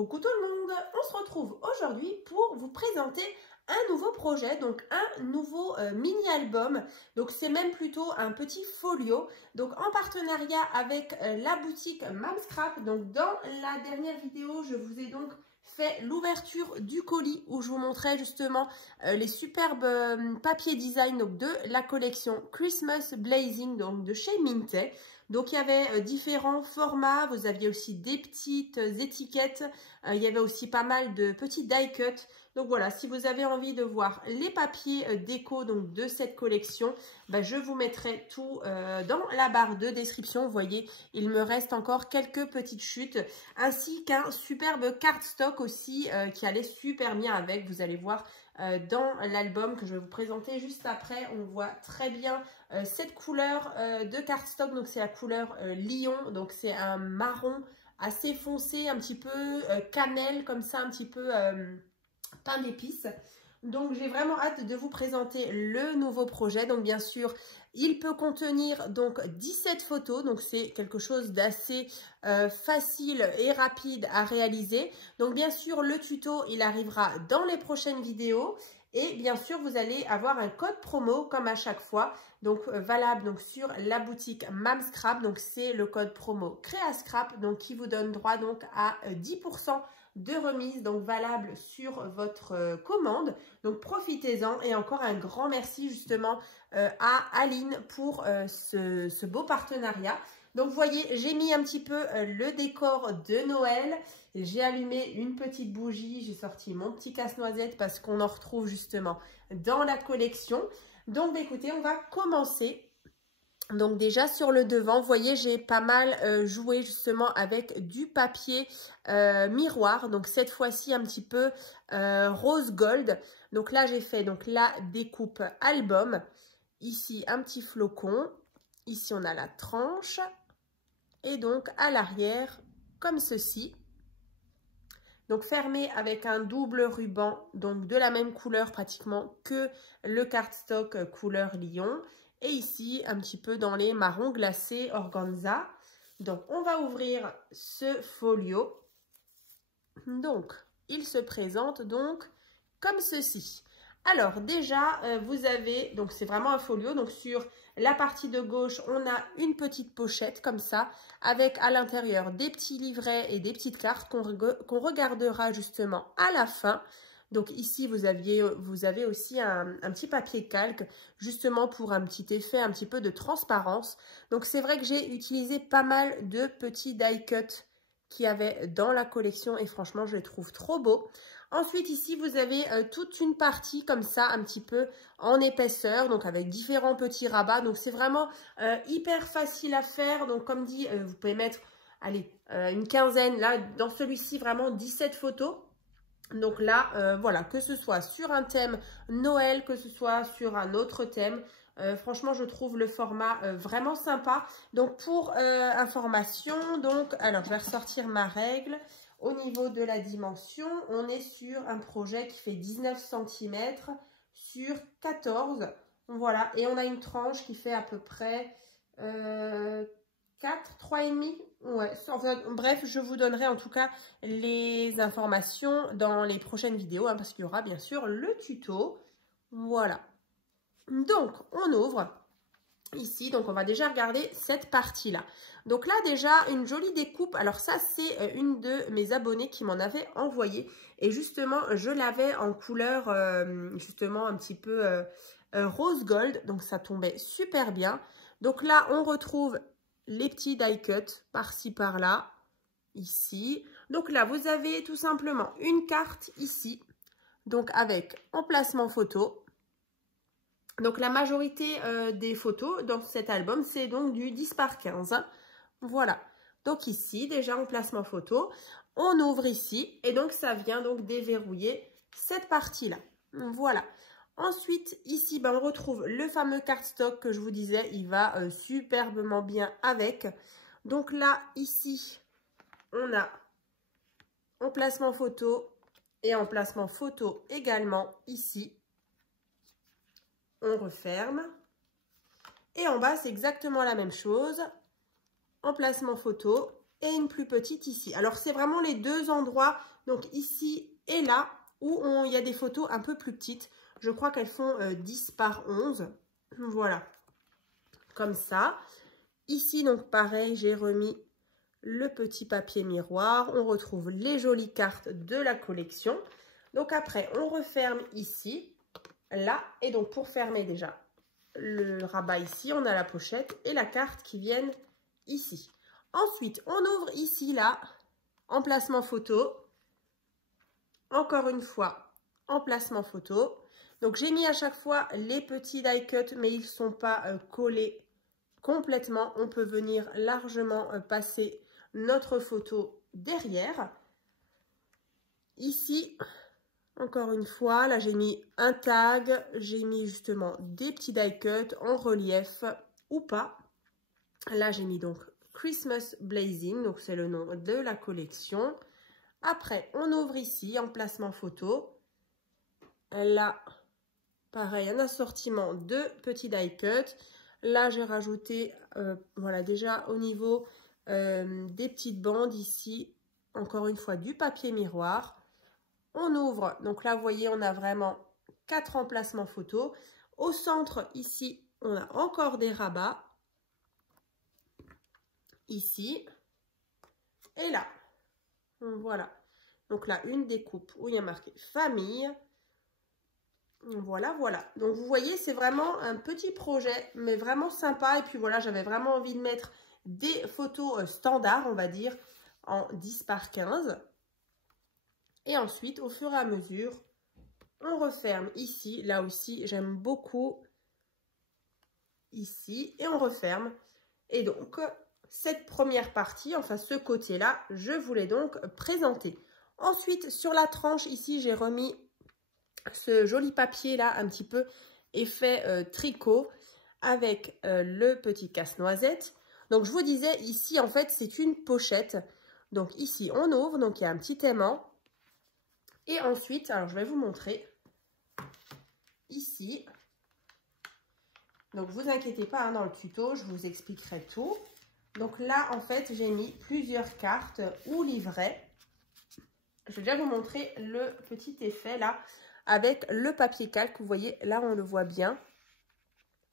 Coucou tout le monde, on se retrouve aujourd'hui pour vous présenter un nouveau projet, donc un nouveau mini-album. Donc c'est même plutôt un petit folio, donc en partenariat avec la boutique Mamscrap. Donc dans la dernière vidéo, je vous ai donc fait l'ouverture du colis où je vous montrais justement les superbes papiers design donc, de la collection Christmas Blazing donc de chez Minté. Donc il y avait différents formats, vous aviez aussi des petites étiquettes, il y avait aussi pas mal de petits die cut. Donc voilà, si vous avez envie de voir les papiers déco donc de cette collection, je vous mettrai tout dans la barre de description. Vous voyez, il me reste encore quelques petites chutes, ainsi qu'un superbe cardstock aussi qui allait super bien avec. Vous allez voir dans l'album que je vais vous présenter juste après, on voit très bien cette couleur de cardstock. Donc c'est la couleur lion, donc c'est un marron assez foncé, un petit peu cannelle comme ça, un petit peu pain d'épices. Donc j'ai vraiment hâte de vous présenter le nouveau projet. Donc bien sûr, il peut contenir donc 17 photos. Donc c'est quelque chose d'assez facile et rapide à réaliser. Donc bien sûr, le tuto, il arrivera dans les prochaines vidéos. Et bien sûr, vous allez avoir un code promo comme à chaque fois. Donc valable donc, sur la boutique Mamscrap. Donc c'est le code promo Créascrap donc qui vous donne droit donc à 10% de remise, donc valable sur votre commande. Donc profitez-en et encore un grand merci justement à Aline pour ce beau partenariat. Donc vous voyez, j'ai mis un petit peu le décor de Noël. J'ai allumé une petite bougie, j'ai sorti mon petit casse-noisette parce qu'on en retrouve justement dans la collection. Donc écoutez, on va commencer. Donc déjà sur le devant, vous voyez, j'ai pas mal joué justement avec du papier miroir. Donc cette fois-ci un petit peu rose gold. Donc là j'ai fait donc la découpe album. Ici un petit flocon. Ici on a la tranche. Et donc à l'arrière comme ceci. Donc fermé avec un double ruban, donc de la même couleur pratiquement que le cardstock couleur lion. Et ici, un petit peu dans les marrons glacés organza. Donc, on va ouvrir ce folio. Donc, il se présente donc comme ceci. Alors, déjà, vous avez, donc c'est vraiment un folio. Donc, sur la partie de gauche, on a une petite pochette comme ça, avec à l'intérieur des petits livrets et des petites cartes qu'on regardera justement à la fin. Donc ici, vous avez aussi un petit papier calque, justement pour un petit effet, un petit peu de transparence. Donc c'est vrai que j'ai utilisé pas mal de petits die cut qu'il y avait dans la collection et franchement, je les trouve trop beaux. Ensuite, ici, vous avez toute une partie comme ça, un petit peu en épaisseur, donc avec différents petits rabats. Donc c'est vraiment hyper facile à faire. Donc comme dit, vous pouvez mettre, allez, une quinzaine. Là, dans celui-ci, vraiment 17 photos. Donc là, voilà, que ce soit sur un thème Noël, que ce soit sur un autre thème, franchement, je trouve le format vraiment sympa. Donc, pour information, donc, alors, je vais ressortir ma règle. Au niveau de la dimension, on est sur un projet qui fait 19 cm sur 14. Voilà, et on a une tranche qui fait à peu près 3,5. Ouais, enfin, bref, je vous donnerai en tout cas les informations dans les prochaines vidéos, hein, parce qu'il y aura bien sûr le tuto. Voilà. Donc, on ouvre ici. Donc, on va déjà regarder cette partie-là. Donc là, déjà, une jolie découpe. Alors ça, c'est une de mes abonnées qui m'en avait envoyé. Et justement, je l'avais en couleur, justement, un petit peu rose gold. Donc, ça tombait super bien. Donc là, on retrouve les petits die cut par-ci, par-là, ici. Donc là, vous avez tout simplement une carte ici, donc avec emplacement photo. Donc la majorité des photos dans cet album, c'est donc du 10 par 15. Voilà. Donc ici, déjà emplacement photo. On ouvre ici et donc ça vient donc déverrouiller cette partie-là. Voilà. Ensuite, ici, on retrouve le fameux cardstock que je vous disais. Il va superbement bien avec. Donc là, ici, on a emplacement photo et emplacement photo également ici. On referme. Et en bas, c'est exactement la même chose. Emplacement photo et une plus petite ici. Alors, c'est vraiment les deux endroits, donc ici et là, où il y a des photos un peu plus petites. Je crois qu'elles font 10 par 11. Voilà, comme ça. Ici, donc pareil, j'ai remis le petit papier miroir. On retrouve les jolies cartes de la collection. Donc après, on referme ici, là. Et donc, pour fermer déjà le rabat ici, on a la pochette et la carte qui viennent ici. Ensuite, on ouvre ici, là, emplacement photo. Encore une fois, emplacement photo. Donc, j'ai mis à chaque fois les petits die cut, mais ils ne sont pas collés complètement. On peut venir largement passer notre photo derrière. Ici, encore une fois, là, j'ai mis un tag. J'ai mis justement des petits die cut en relief ou pas. Là, j'ai mis donc Christmas Blazing, donc c'est le nom de la collection. Après, on ouvre ici, emplacement photo. Là, pareil, un assortiment de petits die cut. Là, j'ai rajouté, voilà, déjà au niveau des petites bandes ici, encore une fois, du papier miroir. On ouvre, donc là, vous voyez, on a vraiment 4 emplacements photos. Au centre, ici, on a encore des rabats. Ici et là. Voilà. Donc là, une découpe où il y a marqué famille. Voilà, voilà. Donc vous voyez, c'est vraiment un petit projet, mais vraiment sympa. Et puis voilà, j'avais vraiment envie de mettre des photos standards, on va dire, en 10 par 15. Et ensuite, au fur et à mesure, on referme ici. Là aussi, j'aime beaucoup ici. Et on referme. Et donc, cette première partie, enfin ce côté-là, je vous l'ai donc présenté. Ensuite, sur la tranche, ici, j'ai remis ce joli papier-là, un petit peu effet tricot, avec le petit casse-noisette. Donc, je vous disais, ici, en fait, c'est une pochette. Donc, ici, on ouvre, donc il y a un petit aimant. Et ensuite, alors, je vais vous montrer, ici. Donc, vous inquiétez pas, hein, dans le tuto, je vous expliquerai tout. Donc là, en fait, j'ai mis plusieurs cartes ou livrets. Je vais déjà vous montrer le petit effet là avec le papier calque. Vous voyez, là, on le voit bien.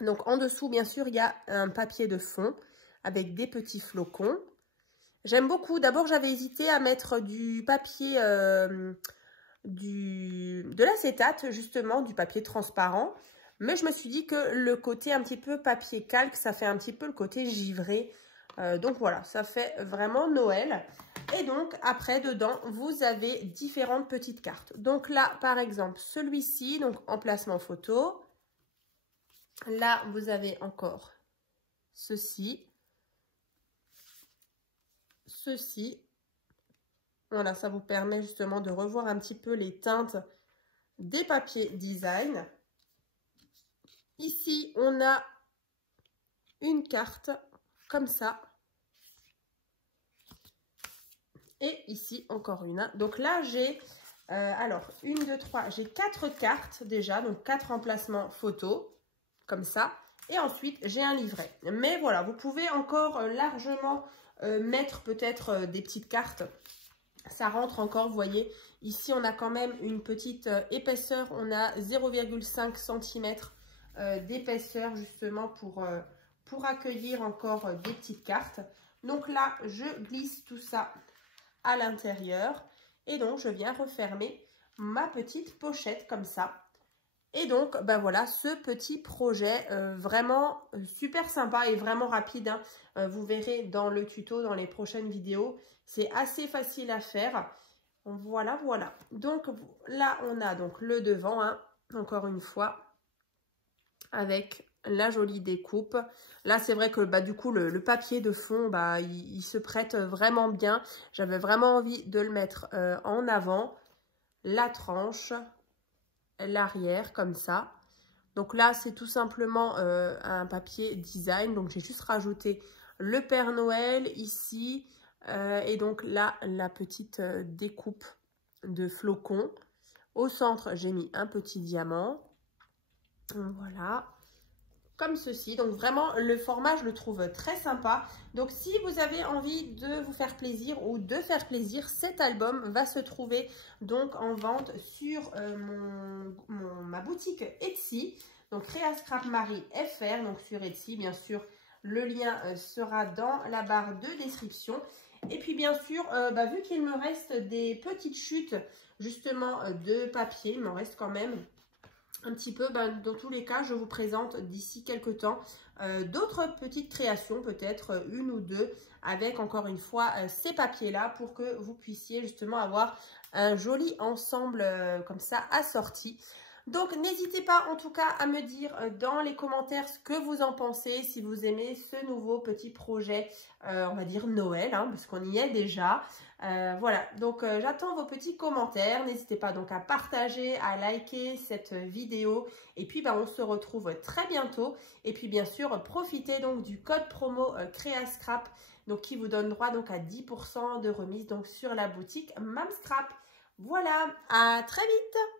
Donc, en dessous, bien sûr, il y a un papier de fond avec des petits flocons. J'aime beaucoup. D'abord, j'avais hésité à mettre du papier, de l'acétate, justement, du papier transparent. Mais je me suis dit que le côté un petit peu papier calque, ça fait un petit peu le côté givré. Donc voilà, ça fait vraiment Noël. Et donc après dedans, vous avez différentes petites cartes. Donc là, par exemple, celui-ci, donc emplacement photo. Là, vous avez encore ceci. Ceci. Voilà, ça vous permet justement de revoir un petit peu les teintes des papiers design. Ici, on a une carte comme ça. Et ici, encore une. Donc là, j'ai, alors, 1, 2, 3, j'ai 4 cartes déjà, donc 4 emplacements photos, comme ça. Et ensuite, j'ai un livret. Mais voilà, vous pouvez encore largement mettre peut-être des petites cartes. Ça rentre encore, vous voyez. Ici, on a quand même une petite épaisseur. On a 0,5 cm d'épaisseur, justement, pour accueillir encore des petites cartes. Donc là, je glisse tout ça à l'intérieur et donc je viens refermer ma petite pochette comme ça. Et donc ben voilà, ce petit projet vraiment super sympa et vraiment rapide, hein. Vous verrez dans le tuto, dans les prochaines vidéos, c'est assez facile à faire. Voilà, voilà. Donc là on a donc le devant, hein, encore une fois, avec la jolie découpe. Là, c'est vrai que bah, du coup, le papier de fond, bah, il se prête vraiment bien. J'avais vraiment envie de le mettre en avant. La tranche, l'arrière, comme ça. Donc là, c'est tout simplement un papier design. Donc, j'ai juste rajouté le Père Noël ici. Et donc là, la petite découpe de flocons. Au centre, j'ai mis un petit diamant. Voilà. comme ceci. Donc vraiment, le format, je le trouve très sympa. Donc si vous avez envie de vous faire plaisir ou de faire plaisir, cet album va se trouver donc en vente sur ma boutique Etsy. Donc Créascrap Marie FR, donc sur Etsy, bien sûr, le lien sera dans la barre de description. Et puis bien sûr, vu qu'il me reste des petites chutes justement de papier, il m'en reste quand même un petit peu, dans tous les cas, je vous présente d'ici quelques temps d'autres petites créations, peut-être une ou deux, avec encore une fois ces papiers-là pour que vous puissiez justement avoir un joli ensemble comme ça assorti. Donc, n'hésitez pas en tout cas à me dire dans les commentaires ce que vous en pensez, si vous aimez ce nouveau petit projet, on va dire Noël, hein, parce qu'on y est déjà. Voilà, donc j'attends vos petits commentaires. N'hésitez pas donc à partager, à liker cette vidéo. Et puis, on se retrouve très bientôt. Et puis, bien sûr, profitez donc du code promo Créascrap, donc qui vous donne droit donc à 10% de remise donc sur la boutique Mamscrap. Voilà, à très vite!